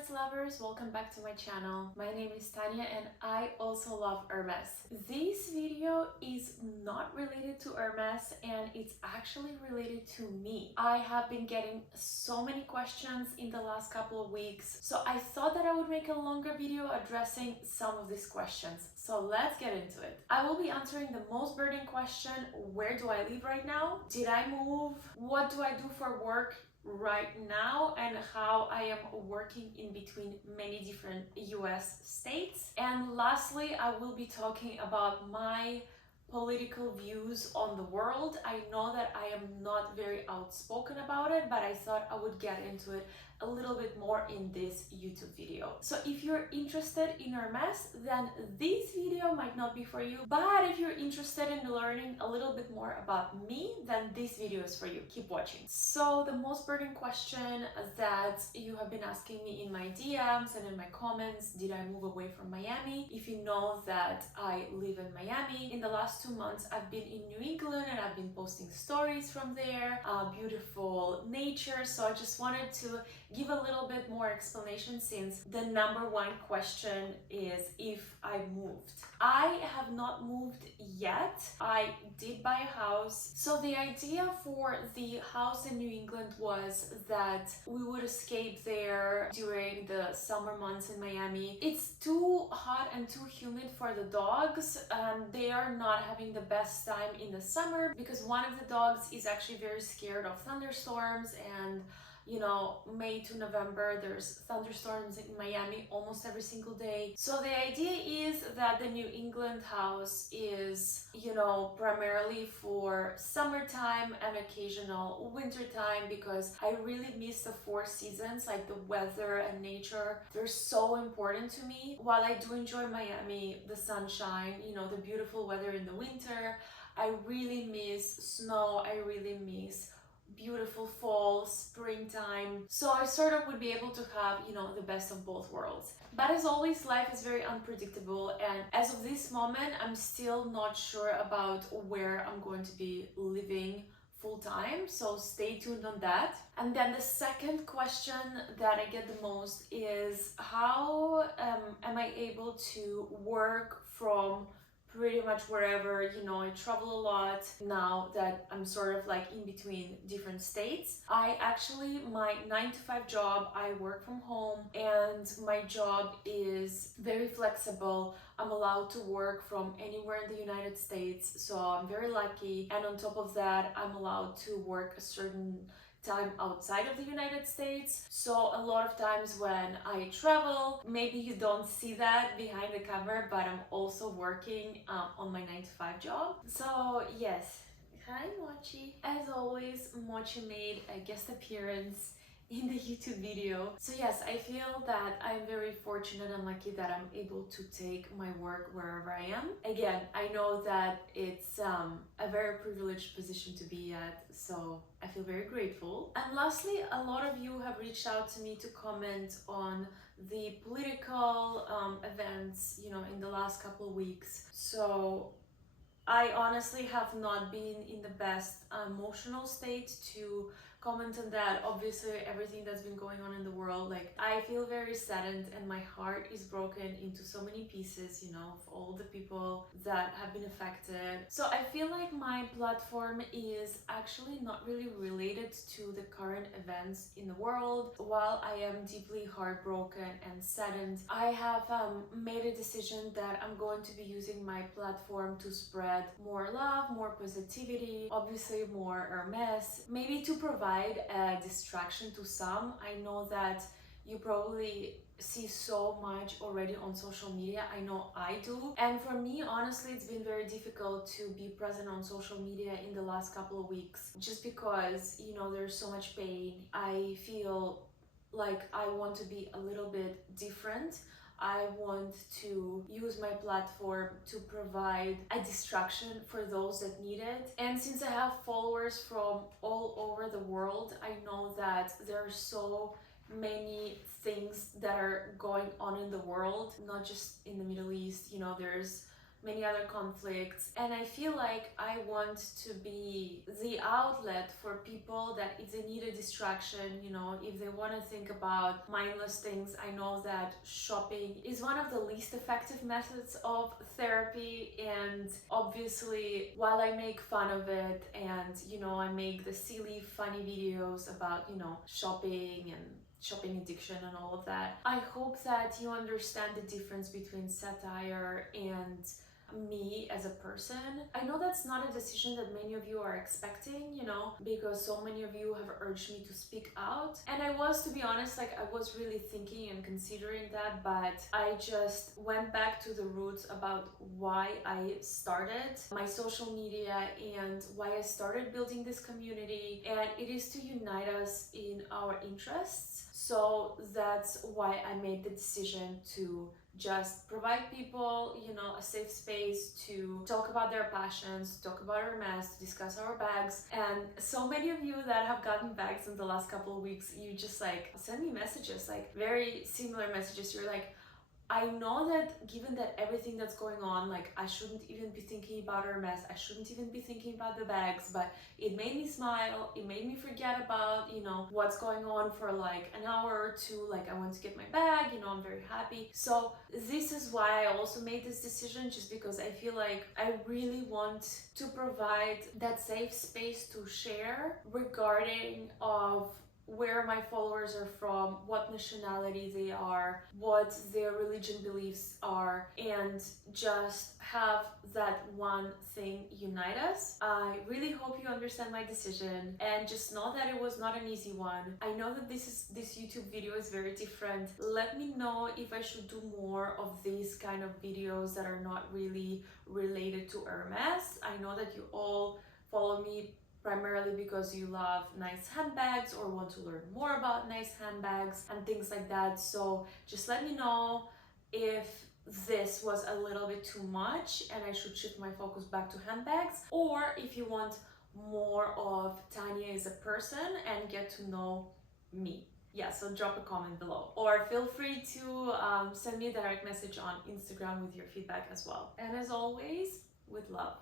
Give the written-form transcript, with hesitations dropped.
Hermes lovers, welcome back to my channel. My name is Tania and I also love Hermes. This video is not related to Hermes and it's actually related to me. I have been getting so many questions in the last couple of weeks, so I thought that I would make a longer video addressing some of these questions. So let's get into it. I will be answering the most burning question: where do I live right now? Did I move? What do I do for work right now, and how I am working in between many different US states. And lastly, I will be talking about my political views on the world. I know that I am not very outspoken about it, but I thought I would get into it a little bit more in this YouTube video. So if you're interested in Hermes, then this video might not be for you, but if you're interested in learning a little bit more about me, then this video is for you. Keep watching. So the most burning question that you have been asking me in my DMs and in my comments: did I move away from Miami? If you know that I live in Miami, in the last 2 months I've been in New England and I've been posting stories from there, beautiful nature. So I just wanted to give a little bit more explanation, since the number one question is if I moved. I have not moved yet. I did buy a house. So the idea for the house in New England was that we would escape there during the summer months in Miami. It's too hot and too humid for the dogs. They are not having the best time in the summer because one of the dogs is actually very scared of thunderstorms, and May to November, there's thunderstorms in Miami almost every single day. So the idea is that the New England house is, primarily for summertime and occasional wintertime, because I really miss the four seasons, like the weather and nature. They're so important to me. While I do enjoy Miami, the sunshine, the beautiful weather in the winter, I really miss snow. I really miss beautiful fall, springtime. So I sort of would be able to have, the best of both worlds. But as always, life is very unpredictable, and as of this moment, I'm still not sure about where I'm going to be living full time, so stay tuned on that. And then the second question that I get the most is how am I able to work from pretty much wherever. I travel a lot now that I'm sort of like in between different states. My 9 to 5 job, I work from home, and my job is very flexible. I'm allowed to work from anywhere in the United States, so I'm very lucky. And on top of that, I'm allowed to work a certain time outside of the United States. So a lot of times when I travel, maybe you don't see that behind the camera, but I'm also working on my 9 to 5 job. So yes, hi Mochi. As always, Mochi made a guest appearance in the YouTube video. So yes, I feel that I'm very fortunate and lucky that I'm able to take my work wherever I am. Again, I know that it's a very privileged position to be at, so I feel very grateful. And lastly, a lot of you have reached out to me to comment on the political events, in the last couple of weeks. So I honestly have not been in the best emotional state to comment on that. Obviously, everything that's been going on in the world, like, I feel very saddened and my heart is broken into so many pieces, of all the people that have been affected. So I feel like my platform is actually not really related to the current events in the world. While I am deeply heartbroken and saddened, I have made a decision that I'm going to be using my platform to spread more love, more positivity, obviously more Hermes, maybe to provide a distraction to some. I know that you probably see so much already on social media. I know I do. And for me, honestly, it's been very difficult to be present on social media in the last couple of weeks, just because, there's so much pain. I feel like I want to be a little bit different. I want to use my platform to provide a distraction for those that need it. And since I have followers from all over the world, I know that there are so many things that are going on in the world, not just in the Middle East. There's many other conflicts, and I feel like I want to be the outlet for people that if they need a distraction, you know, if they want to think about mindless things. I know that shopping is one of the least effective methods of therapy, and obviously while I make fun of it and, you know, I make the silly funny videos about, you know, shopping and shopping addiction and all of that, I hope that you understand the difference between satire and me as a person. I know that's not a decision that many of you are expecting, you know, because so many of you have urged me to speak out. And I was, to be honest, like I was really thinking and considering that, but I just went back to the roots about why I started my social media and why I started building this community. And it is to unite us in our interests. So that's why I made the decision to just provide people, you know, a safe space to talk about their passions, talk about our mess, to discuss our bags. And so many of you that have gotten bags in the last couple of weeks, you just like send me messages, like very similar messages. You're like, I know that given that everything that's going on, like I shouldn't even be thinking about our mess, I shouldn't even be thinking about the bags, but it made me smile, it made me forget about, you know, what's going on for like an hour or two, like I want to get my bag, you know, I'm very happy. So this is why I also made this decision, just because I feel like I really want to provide that safe space to share regarding of where my followers are from, what nationality they are, what their religion beliefs are, and just have that one thing unite us. I really hope you understand my decision, and just know that it was not an easy one. I know that this YouTube video is very different. Let me know if I should do more of these kind of videos that are not really related to Hermes. I know that you all follow me primarily because you love nice handbags or want to learn more about nice handbags and things like that. So just let me know if this was a little bit too much and I should shift my focus back to handbags, or if you want more of Tania as a person and get to know me. Yeah, so drop a comment below, or feel free to send me a direct message on Instagram with your feedback as well. And as always, with love.